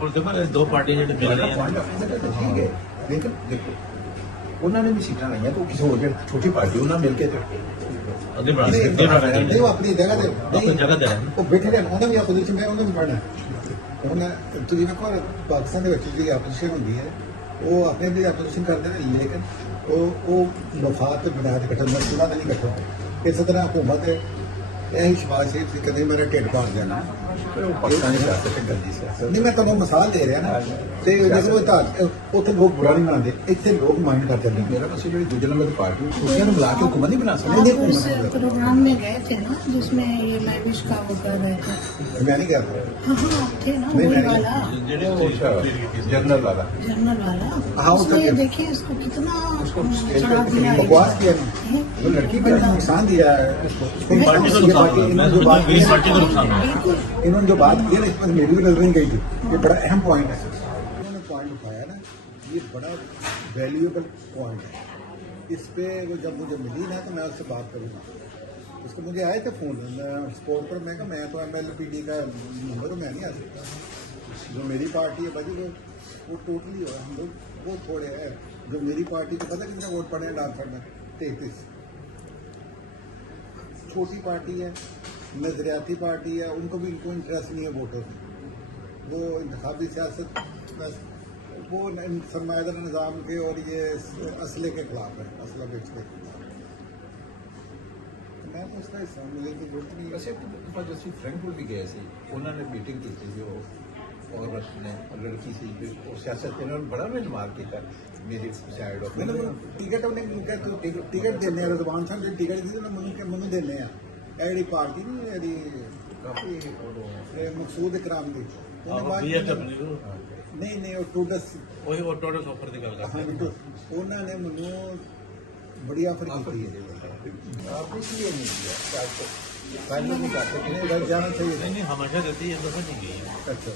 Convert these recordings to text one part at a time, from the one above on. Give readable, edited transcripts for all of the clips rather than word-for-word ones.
ਬਿਲਕੁਲ ਦੇਖੋ ਦੋ ਪਾਰਟੀਆਂ ਜਿਹੜੇ ਮਿਲ ਰਹੀਆਂ ਠੀਕ ਹੈ, ਲੇਕਿਨ ਦੇਖੋ ਉਹਨਾਂ ਨੇ ਵੀ ਸੀਟਾਂ ਲਈਆਂ ਤਾਂ ਕਿਸੇ ਹੋਰ ਜਿਹੜੀ ਛੋਟੀ ਪਾਰਟੀ ਉਹਨਾਂ ਮਿਲ ਕੇ ਤੇ ਅੱਗੇ ਬਣਾ ਨਹੀਂ ਉਹ ਆਪਣੀ ਜਗ੍ਹਾ ਤੇ ਆਪਣੀ ਜਗ੍ਹਾ ਤੇ ਹੈ ਉਹ ਬੈਠੇ ਰਹਿਣ, ਉਹਨਾਂ ਵੀ ਆਪੋਜੀਸ਼ਨ ਹੈ, ਉਹਨਾਂ ਵੀ ਪੜ੍ਹਨਾ ਉਹਨਾਂ ਤੁਸੀਂ ਵੇਖੋ ਪਾਕਿਸਤਾਨ ਦੇ ਵਿੱਚ ਜਿਹੜੀ ਆਪੋਜੀਸ਼ਨ ਹੁੰਦੀ ਹੈ ਉਹ ਆਪਣੇ ਵੀ ਆਪੋਜੀਸ਼ਨ ਕਰਦੇ ਨੇ, ਲੇਕਿਨ ਉਹ ਵਫਾਦ ਤੇ ਬਣਾ ਕੇ ਇਕੱਠਾ ਮਸਲਾ ਨਹੀਂ ਇਕੱਠਾ। ਇਸੇ ਤਰ੍ਹਾਂ ਹਕੂਮਤ ਇਹੀ ਸ਼ਿਫਾਰਿਸ਼ ਸੀ ਕਦੇ ਮੇਰਾ ਢਿੱਡ ਭਰ ਜਾਣਾ ਉਹ ਪਾਕਿਸਤਾਨੀ ਸਿਆਸਤ ਤੇ ਗੰਦੀ ਸਿਆਸਤ ਨਹੀਂ। ਮੈਂ ਤੁਹਾਨੂੰ ਮਿਸਾਲ ਦੇ ਰਿਹਾ ਨਾ, ਤੇ ਜਦੋਂ ਉੱਥੇ ਲੋਕ ਬੁਰਾ ਨਹੀਂ ਮੰਨਦੇ, ਇੱਥੇ ਲੋਕ ਮਾਈਂਡ ਕਰ ਜਾਂਦੇ। ਮੇਰਾ ਮਸਲਾ ਜਿਹੜੀ ਦੂਜੇ ਨੰਬਰ ਦੀ ਪਾਰਟੀ उसने बुला के हुकूमत नहीं बना सकते। प्रोग्राम में गए थे ना जिसमें ये लाइविश का वो कर रहे थे। मैं नहीं कहता। हाँ हाँ आप थे ना वही वाला जनरल वाला हाँ उसमें ये देखिए इसको कितना चढ़ा दिया है। बकवास किया ना, वो लड़की को नुकसान दिया है। इन्होंने जो बात की है ना, मेरी भी नजर नहीं गई थी। ये बड़ा अहम पॉइंट है, उन्होंने पॉइंट उठाया ना, ये बड़ा वैल्यूएबल पॉइंट है। इस पे वो जब मुझे मिली ना तो मैं उससे बात करूँगा। उसको मुझे आए थे फ़ोन स्पोर्ट पर, मैं कहा मैं तो MLPD का नंबर मैं नहीं आ सकता। जो मेरी पार्टी है भाई वो टोटली हो, हम लोग वो थोड़े हैं। जो मेरी पार्टी को पता कितना वोट पड़े हैं डाकघर में 33। छोटी पार्टी है, नजरियाती पार्टी है, उनको भी इनको इंटरेस्ट नहीं है वोटों से। वो इंतखाबी सियासत बस वो सरमायादार निज़ाम के और ये असले के खिलाफ है, असला बेच के खिलाफ। मैं तो उसका हिस्सा हूँ, मुझे तो वोट नहीं। वैसे जो सी फ्रैंकफर्ट भी गए थे, उन्होंने मीटिंग की थी जो औरत ने लड़की सी और सियासत इन्होंने बड़ा बेशुमार किया मेरी साइड ऑफ। मैंने टिकट उन्हें टिकट देने रजवान साहब जो टिकट दी ना मनु देने एड़ी पार्टी नहीं काफी मकसूद इकराम दी नहीं वो टूडस ਉਹੀ ਉਹ ਟੋਟਲ ਆਫਰ ਦੀ ਗੱਲ ਕਰਦੇ ਉਹਨਾਂ ਨੇ ਮੈਨੂੰ ਬੜੀ ਆਫਰ ਕੀਤੀ ਹੈ। आप इसलिए नहीं किया फाइनल नहीं कर सकते, घर जाना चाहिए। नहीं हमेशा रहती है, दफा नहीं गई है। अच्छा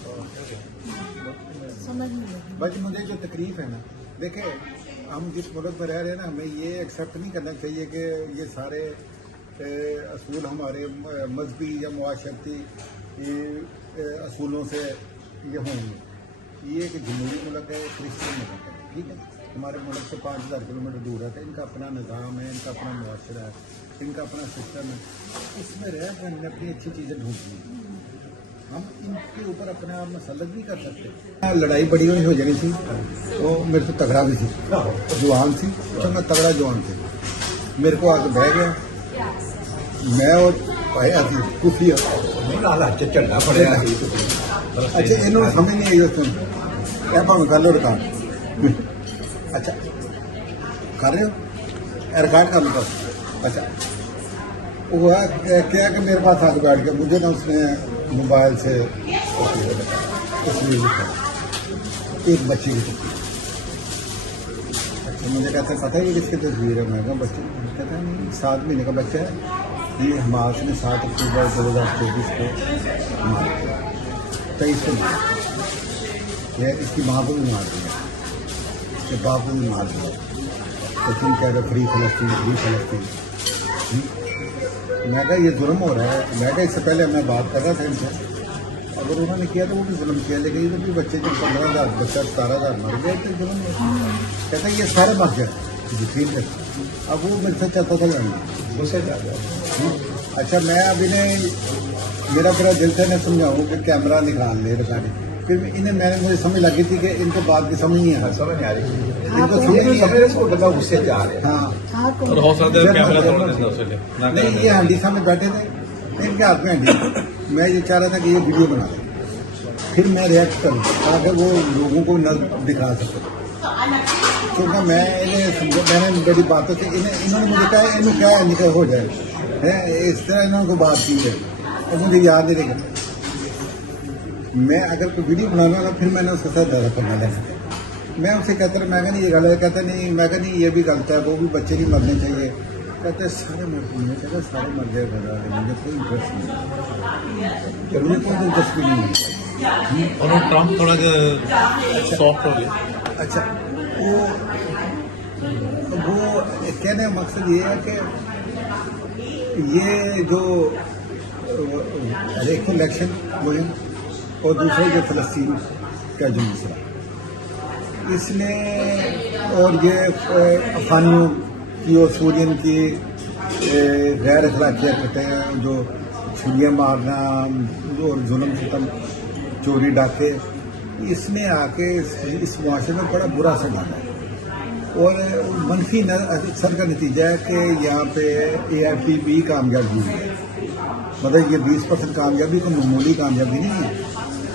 समझ नहीं लगी। बट मुझे जो तकलीफ है ना, देखे हम जिस मुल्क में रह रहे हैं ना, हमें ये एक्सेप्ट नहीं करना चाहिए कि ये सारे असूल हमारे मजहबी या मुआशरती असूलों से ये होंगे। ये एक जमहूरी मुल्क है, क्रिश्चियन मुल्क है, ठीक है। हमारे मुल्क से 5000 किलोमीटर दूर है, तो इनका अपना निज़ाम है, इनका अपना मुआशरा है, इनका अपना सिस्टम है। उसमें रह कर हमने अपनी अच्छी चीज़ें ढूंढनी है। हम इनके ऊपर अपने आप मसलत नहीं कर सकते। लड़ाई बड़ी हुई हो जानी थी, तो मेरे से तगड़ा भी थी, जवान थी, तो मैं तगड़ा जवान थी। मेरे को आके बह गया, मैं और भाई आती खुशी चढ़ना पड़ेगा। अच्छा इन्होंने समझ नहीं आई तुम क्या भाव कर लो रिकॉर्ड। अच्छा कर रहे हो रिकॉर्ड कर लो। अच्छा वो क्या कि मेरे पास हाथ बैठ गया, मुझे ना उसने मोबाइल से तस्वीर लिखा, एक बच्ची की तस्वीर। अच्छा मुझे कहता पता है ये किसकी तस्वीर है? मैं कहा बच्चे, कहता नहीं 7 महीने का बच्चा है, ये हमास ने 7 अक्टूबर 2024 को 23 को मारा। इसकी माँ को भी मार दिया, इसके बाप को भी मार दिया। तो तुम कह रहे फ्री फलस्तीन। मैं कहा ये जुल्म हो रहा है। मैं कहा इससे पहले मैं बात कर रहा था इनसे, अगर उन्होंने किया तो वो भी जुल्म किया, लेकिन ये तो भी बच्चे जो 15,000 बच्चा 17,000 मर गए तो जुल्म कहता है ये सारे मर गए। ठीक है, अब वो मेरे से चाहता था लड़ना, गुस्से जा गया। अच्छा मैं अब इन्हें मेरा पूरा दिल से इन्हें समझाऊँ कि कैमरा निकाल ले रिकॉर्डिंग। फिर इन्हें मैंने मुझे समझ लगी थी कि इनको बात की समझ नहीं आ रही, समझ नहीं आ रही, इनको समझ नहीं आ रही। को लगा गुस्से जा रहे हैं। हाँ और हो सकता है कैमरा तोड़ देना उसके नहीं, ये हंडी सामने बैठे थे, इनके हाथ में हंडी। मैं ये चाह रहा था कि ये वीडियो बना दें, फिर मैं रिएक्ट करूँ ताकि वो लोगों को न दिखा सके। क्योंकि मैं इन्हें समझा, मैंने बड़ी बातों से इन्होंने मुझे कहा इन्होंने क्या निकल हो जाए है, इस तरह इन्होंने को बात की है और मुझे याद नहीं रहेगा। मैं अगर कोई वीडियो बनाना था फिर मैंने उसके साथ ज़्यादा करना लेना। मैं उसे कहता रहा, मैं कहा नहीं ये गलत है, कहता नहीं, मैं कहा नहीं ये भी गलत है, वो भी बच्चे नहीं मरने चाहिए। कहते सारे मर, मैं कहता सारे मर गए बता रहे, मुझे कोई इंटरेस्ट नहीं, मुझे कोई दिलचस्पी नहीं है। और ट्रम्प थोड़ा सॉफ्ट हो गया। अच्छा वो कहने का मकसद ये है कि ये जो एक इलेक्शन मुहिम और दूसरा जो फलस्तीन का जो मसला, इसलिए और ये अफगानियों की और सूरियन की गैर अखलाकी हरकतें हैं, जो छुरियाँ मारना और जुल्म सितम, चोरी डाके, इसने आके इस मुआशरे में बड़ा बुरा असर डाला है। और मनफी असर का नतीजा है कि यहाँ पे AIP भी कामयाबी हुई है। मतलब ये 20% कामयाबी तो मामूली कामयाबी नहीं है,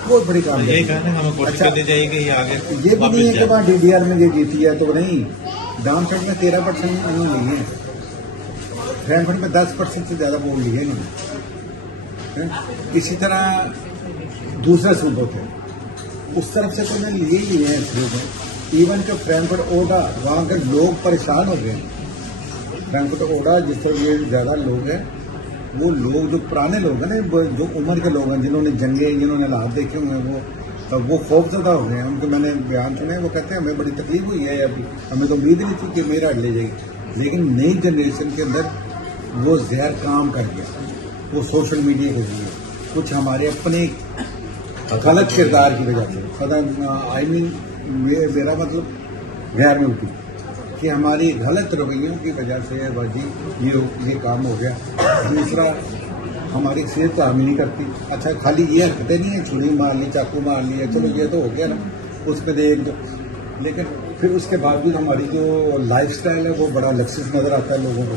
बहुत बड़ी यही कामयाबी। कहना हमें कोशिश अच्छा, करनी चाहिए कि ये आगे ये भी नहीं है कि वहाँ DDR में ये जीती है तो नहीं, डाउनफेड में 13% उन्होंने लिए हैं, फ्रैंकफर्ट में 10% से ज़्यादा वोट लिए इन्होंने। इसी तरह दूसरे सूबों थे, उस तरफ से तो उन्होंने लिए ही लिए हैं इस सूबे। इवन जो फ्रैंकफर्ट ओडा, वहाँ के लोग परेशान हो गए। फ्रैंकफर्ट ओडा जिस तरह ये ज़्यादा लोग हैं, वो लोग जो पुराने लोग हैं ना, जो उम्र के लोग हैं, जिन्होंने जंगे, जिन्होंने हालात देखे हुए हैं, वो खौफजदा हो गए हैं। उनको मैंने बयान सुने, वो कहते हैं हमें बड़ी तकलीफ हुई है, अभी हमें तो उम्मीद नहीं थी कि मेरा हट ले जाएगी, लेकिन नई जनरेशन के अंदर वो जहर काम कर गया, वो सोशल मीडिया के लिए, कुछ हमारे अपने गलत किरदार की वजह से, पता आई मीन मेरा मतलब गैर मुल्की, कि हमारी गलत रवैयों की वजह से बाजी ये काम हो गया। दूसरा, हमारी सेहत तो हामी नहीं करती। अच्छा, खाली ये हरकतें नहीं है, छुरी मार ली, चाकू मार लिया, चलो ये तो हो गया ना, उसमें देख दो, लेकिन फिर उसके बावजूद हमारी जो लाइफ स्टाइल है वो बड़ा लक्ष्य नज़र आता है लोगों को।